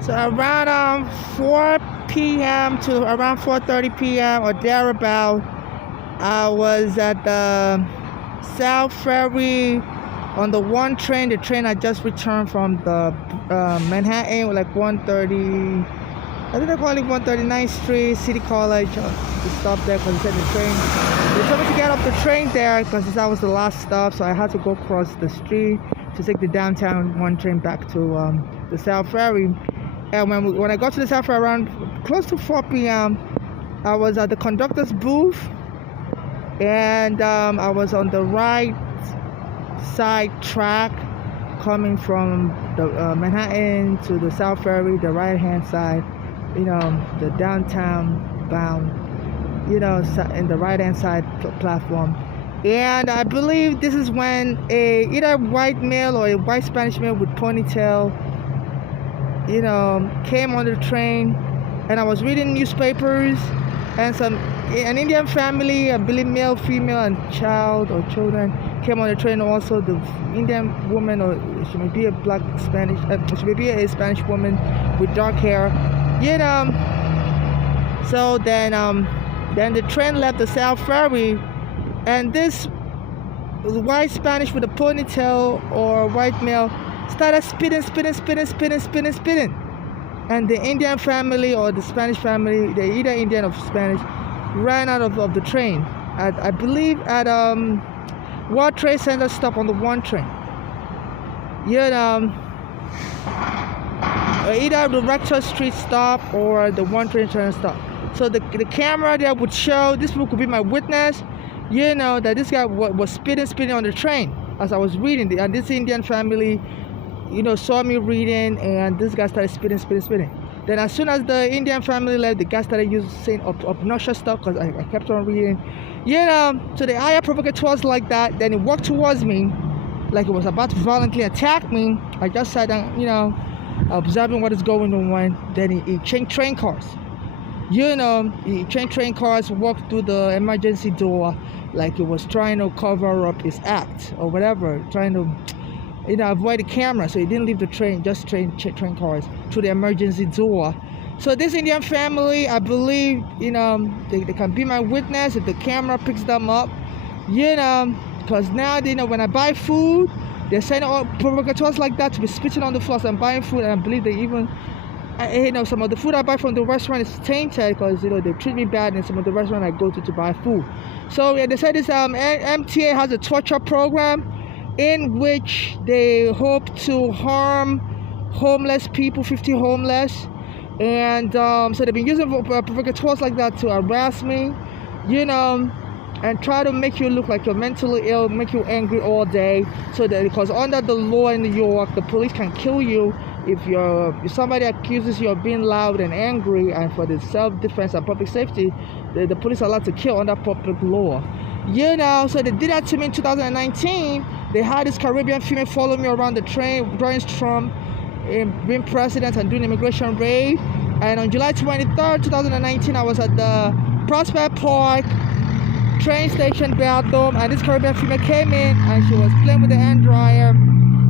So around 4 p.m. to around 4:30 p.m. or thereabout, I was at the South Ferry on the one train. The train I just returned from the Manhattan, like 1:30. I think they call it 139th Street, City College. To stop there because they said the train. They told me to get off the train there because that was the last stop, so I had to go across the street to take the downtown one train back to the South Ferry. And when I got to the South Ferry around close to 4 p.m., I was at the conductor's booth, and I was on the right side track coming from the Manhattan to the South Ferry, the right hand side, the downtown bound, in the right hand side platform. And I believe this is when either white male or a white Spanish male with ponytail came on the train, and I was reading newspapers, and an Indian family, I believe male, female, and child or children came on the train. Also, the Indian woman, or she may be a black Spanish, she may be a Spanish woman with dark hair, So then the train left the South Ferry, and this white Spanish with a ponytail or white male started spitting. And the Indian family or the Spanish family, they're either Indian or Spanish, ran out of the train. I believe at World Trade Center stop on the one train. Either the Rector Street stop or the one train stop. So the camera there would show, this could be my witness, that this guy was spitting on the train as I was reading. And this Indian family, saw me reading, and this guy started spitting. Then as soon as the Indian family left, the guy started saying obnoxious stuff because I kept on reading. So the eye provocateurs like that. Then he walked towards me like he was about to violently attack me. I just sat down, observing what is going on. Then he changed train cars. He changed train cars, walked through the emergency door like he was trying to cover up his act or whatever, trying to avoid the camera, so he didn't leave the train, just train cars through the emergency door. So this Indian family, I believe, they can be my witness if the camera picks them up, because now they know when I buy food, they're saying all provocateurs like that to be spitting on the floor. So I'm buying food, and I believe they even, some of the food I buy from the restaurant is tainted because, they treat me bad in some of the restaurant I go to buy food. So they said this MTA has a torture program in which they hope to harm homeless people, 50 homeless, and so they've been using provocateurs like that to harass me, and try to make you look like you're mentally ill, make you angry all day, so that because under the law in New York, the police can kill you if somebody accuses you of being loud and angry, and for the self-defense and public safety, the police are allowed to kill under public law. So they did that to me in 2019. They had this Caribbean female follow me around the train during Trump being president and doing immigration raid. And on July 23rd, 2019, I was at the Prospect Park train station bathroom, and this Caribbean female came in and she was playing with the hand dryer.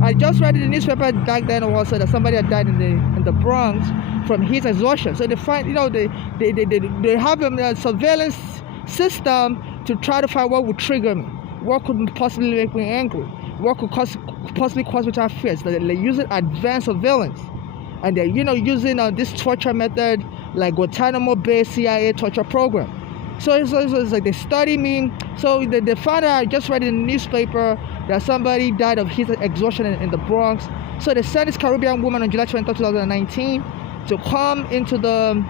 I just read in the newspaper back then also that somebody had died in the Bronx from heat exhaustion. So they find, they have a surveillance system to try to find what would trigger me, what could possibly make me angry, what could possibly cause me to have fears. They're using advanced surveillance, and they're using this torture method like Guantanamo Bay CIA torture program. So it's like they study me. So they found out, I just read in the newspaper that somebody died of heat exhaustion in the Bronx. So they sent this Caribbean woman on July 23, 2019 to come into the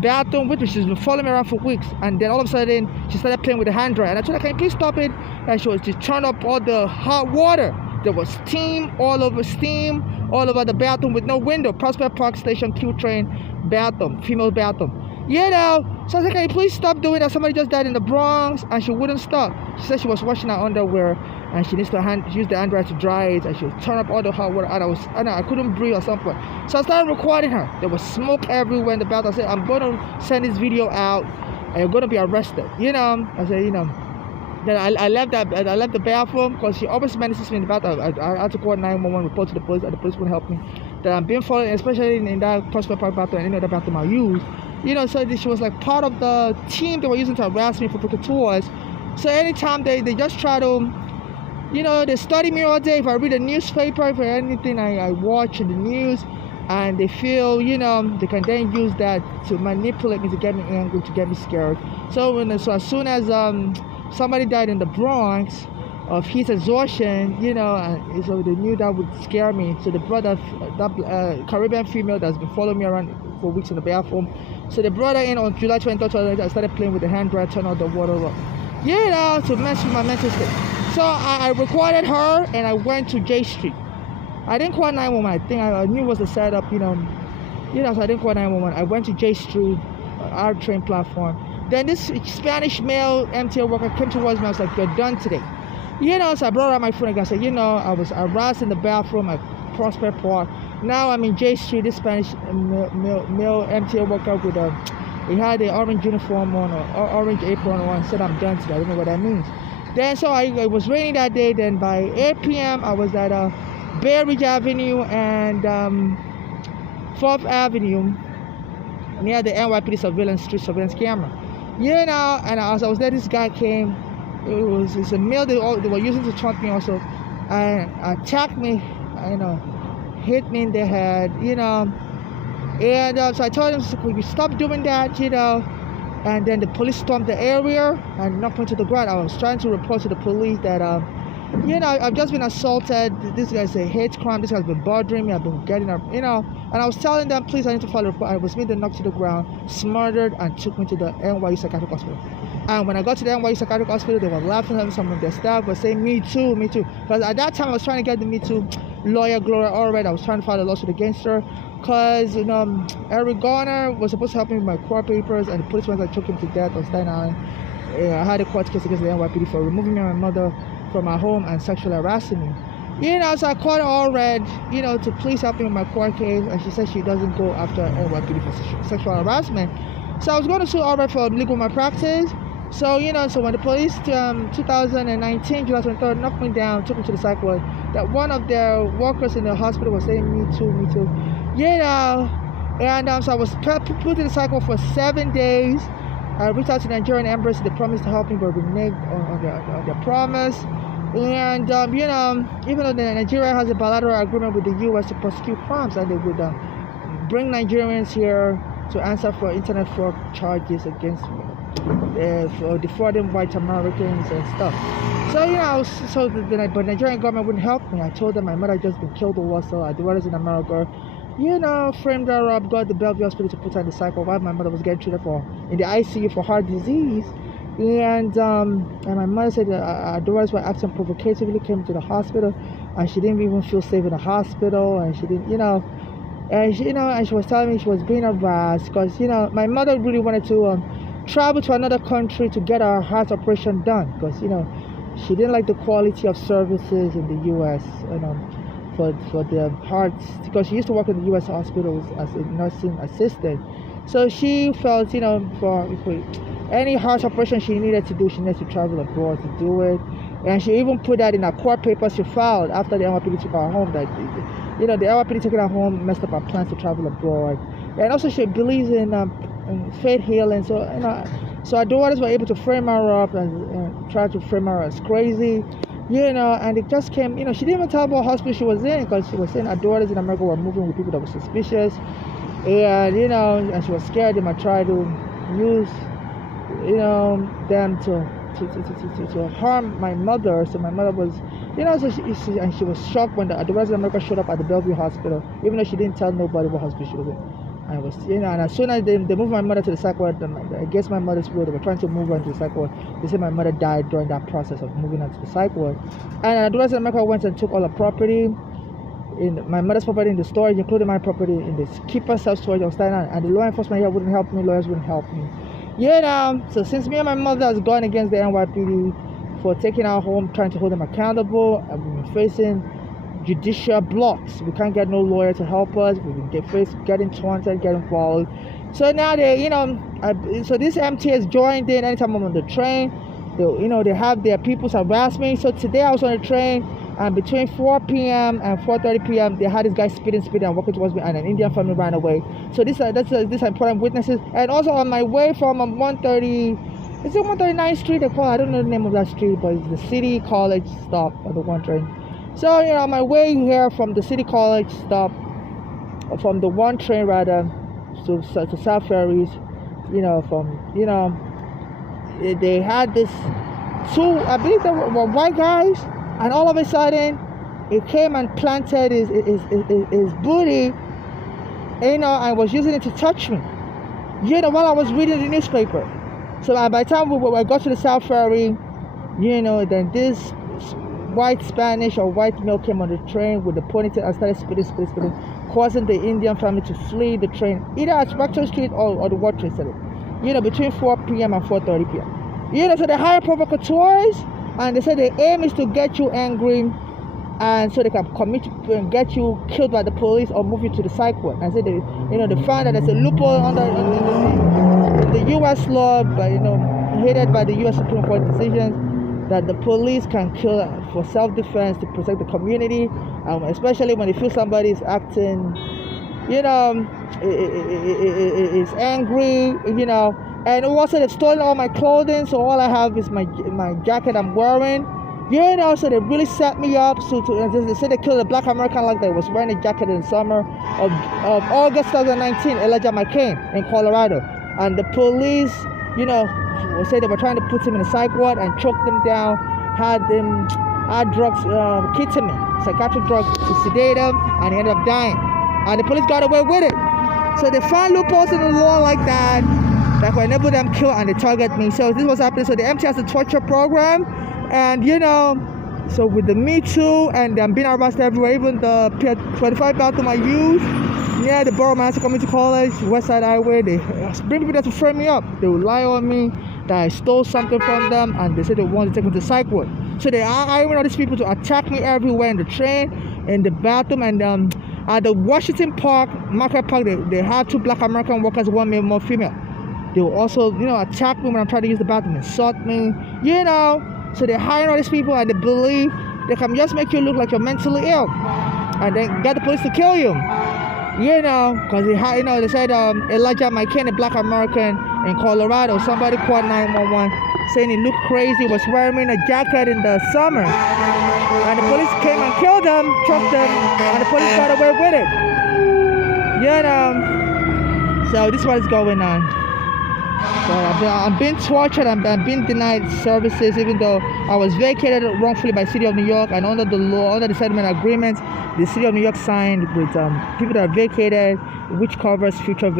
bathroom with me. She's been following me around for weeks, and then all of a sudden she started playing with the hand dryer, and I told her, can you please stop it? And she turned up all the hot water. There was steam all over the bathroom with no window. Prospect Park Station Q train bathroom, female bathroom. So I said, can you please stop doing that? Somebody just died in the Bronx, and she wouldn't stop. She said she was washing her underwear, and she needs to use the hand dryer to dry it, and she would turn up all the hot water, and I couldn't breathe at some point. So I started recording her. There was smoke everywhere in the bathroom. I said, I'm going to send this video out, and you're going to be arrested. I said, then I left the bathroom because she always menaces me in the bathroom. I had to call 911, report to the police, and the police wouldn't help me. that I'm being followed, especially in that Prospect Park bathroom and any other bathroom I use. So she was like part of the team they were using to harass me for booking tours. So anytime they just try to, they study me all day. If I read a newspaper, if anything I watch in the news, and they feel, they can then use that to manipulate me, to get me angry, to get me scared. So as soon as somebody died in the Bronx of heat exhaustion, and so they knew that would scare me. So they brought that Caribbean female that's been following me around for weeks in the bathroom. So they brought her in on July 23rd. I started playing with the hand dryer, turn out the water up, to mess with my mental state. So I recorded her and I went to J Street. I didn't call 911. I think I knew it was a setup, so I didn't call 911. I went to J Street, our train platform. Then this Spanish male MTA worker came towards me. I was like, "You're done today." So I brought out my phone and I said, I was harassed in the bathroom at Prospect Park. Now I'm in J Street. This Spanish male MTA worker with he had an orange uniform on, or orange apron on, said, "I'm done today." I don't know what that means. Then it was raining that day. Then by 8 p.m. I was at Bay Ridge Avenue and 4th Avenue near the NYPD street surveillance camera. And as I was there, this guy came. It's a male they were using to trunk me also, and attacked me, hit me in the head, and so I told him, "Could you stop doing that?" And then the police stormed the area and knocked me to the ground. I was trying to report to the police that I've just been assaulted. This guy's a hate crime. This guy's been bothering me. I've been getting up, and I was telling them, "Please, I need to file a report." I was being knocked to the ground, smothered, and took me to the NYU Psychiatric Hospital. And when I got to the NYU Psychiatric Hospital, they were laughing at me. Some of their staff were saying, "Me too, me too." Because at that time, I was trying to get the Me Too lawyer, Gloria Allred. I was trying to file a lawsuit against her. Because, Eric Garner was supposed to help me with my court papers, and the police went and took him to death on Staten Island. I had a court case against the NYPD for removing me and my mother from my home and sexually harassing me. So I called Allred, to please help me with my court case, and she said she doesn't go after NYPD for sexual harassment. So I was going to sue Allred for legal malpractice. So, when the police, 2019, July 23rd, knocked me down, took me to the psych ward, that one of their workers in the hospital was saying, "Me too, me too." And so I was put in the psych ward for 7 days. I reached out to the Nigerian embassy. They promised to help me, but reneged on their promise. And, even though Nigeria has a bilateral agreement with the U.S. to prosecute crimes, and they would bring Nigerians here to answer for internet fraud charges against for defrauding white Americans and stuff. So, but the Nigerian government wouldn't help me. I told them my mother had just been killed in Warsaw. I was in America. Framed her up, got the Bellevue Hospital to put her in the cycle while my mother was getting treated in the ICU for heart disease. And my mother said that our daughters were acting provocatively, came to the hospital, and she didn't even feel safe in the hospital, and she didn't, and she was telling me she was being harassed because, my mother really wanted to travel to another country to get her heart operation done because, she didn't like the quality of services in the U.S., for the hearts, because she used to work in the U.S. hospitals as a nursing assistant. So she felt, for any heart operation she needed to do, she needed to travel abroad to do it. And she even put that in her court papers she filed after the NYPD took her home, that, the NYPD taking her home messed up her plans to travel abroad. And also she believes in faith healing. So, so our daughters were able to frame her up and try to frame her as crazy. And it just came, she didn't even tell what hospital she was in because she was saying her daughters in America were moving with people that were suspicious. And, and she was scared they might try to use, them to harm my mother. So my mother was, so she was shocked when the daughters in America showed up at the Bellevue Hospital, even though she didn't tell nobody what hospital she was in. I was, and as soon as they moved my mother to the psych ward, against my mother's will, they were trying to move her into the psych ward. They said my mother died during that process of moving her to the psych ward. And the rest of America went and took all her property, in my mother's property in the storage, including my property in the keeper self-storage on Staten Island. And the law enforcement here wouldn't help me, lawyers wouldn't help me. So since me and my mother has gone against the NYPD for taking our home, trying to hold them accountable, I've been facing judicial blocks. We can't get no lawyer to help us. We can getting taunted, get involved. So now they, so this MTA has joined in. Anytime I'm on the train, they have their people harass me. So today I was on the train And between 4 p.m. and 4:30 p.m., they had this guy speeding and walking towards me, and an Indian family ran away. So these are important witnesses. And also on my way from 130, is it 139th Street? They call, I don't know the name of that street, but it's the City College stop on the 1 train. So on my way here from the City College stop, from the 1 train rather, to South Ferries, they had this two, I believe they were white guys, and all of a sudden, it came and planted his booty, and was using it to touch me, while I was reading the newspaper. So by the time we got to the South Ferry, then this white Spanish or white male came on the train with the ponytail and started spitting, causing the Indian family to flee the train, either at Spectrum Street or the World Trade Center, between 4 p.m. and 4:30 p.m. So they hire provocateurs, and they say the aim is to get you angry, and so they can commit you and get you killed by the police or move you to the psych ward. And so they find that there's a loophole in the U.S. law, but hated by the U.S. Supreme Court decisions, that the police can kill for self-defense to protect the community, especially when they feel somebody is acting, is angry, And also they've stolen all my clothing, so all I have is my jacket I'm wearing. So they really set me up. So they said they killed a black American like that was wearing a jacket in the summer of August 2019, Elijah McCain in Colorado. And the police, say they were trying to put him in a psych ward and choked him down, had drugs, ketamine, psychiatric drugs to sedate him, and he ended up dying. And the police got away with it. So they find loopholes in the law like that will enable them kill, and they target me. So this was happening. So the MT has a torture program, and so with the Me Too, and I'm being arrested everywhere, even the Pier 25 bathroom I use near the Borough Master Community College, West Side Highway, they bring people there to frame me up. They will lie on me that I stole something from them, and they said they wanted to take me to psych ward. So they are hiring all these people to attack me everywhere, in the train, in the bathroom, and at the Washington Market Park, they have 2 black American workers, 1 male, 1 female. They will also, attack me when I'm trying to use the bathroom, insult me, So they're hiring all these people, and they believe they can just make you look like you're mentally ill, and then get the police to kill you. Because they said Elijah McCain, a black American in Colorado, somebody called 911 saying he looked crazy, was wearing a jacket in the summer, and the police came and killed him, choked him, and the police got away with it. So this is what is going on. So I'm being tortured, I'm being denied services, even though I was vacated wrongfully by the City of New York, and under the law, under the settlement agreement the City of New York signed with people that are vacated, which covers future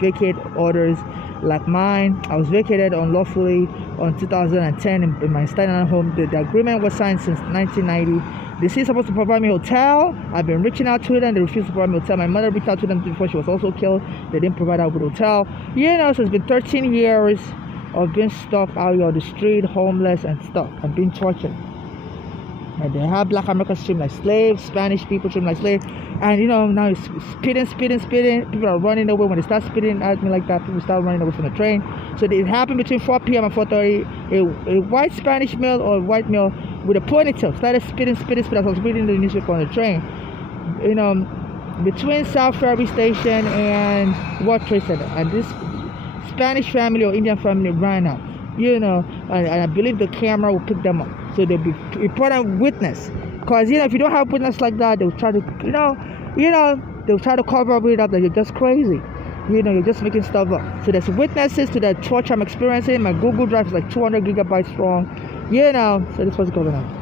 vacate orders like mine. I was vacated unlawfully in 2010 in my Staten Island home. The agreement was signed since 1990. The city is supposed to provide me a hotel. I've been reaching out to them. They refused to provide me a hotel. My mother reached out to them before she was also killed. They didn't provide her with a hotel. So it's been 13 years of being stuck out here on the street, homeless and stuck, and being tortured. And they have black Americans treated like slaves, Spanish people treated like slaves. And now it's spitting. People are running away. When they start spitting at me like that, people start running away from the train. So it happened between 4 p.m. and 4:30. A white Spanish male or white male with a ponytail started spitting as I was reading the newspaper on the train. Between South Ferry Station and World Trade Center. And this Spanish family or Indian family ran out. And I believe the camera will pick them up. So they'll be important witness. Because, if you don't have witness like that, they'll try to, they'll try to cover it up that you're just crazy. You're just making stuff up. So there's witnesses to the torture I'm experiencing. My Google Drive is like 200 gigabytes strong. So this is what's going on.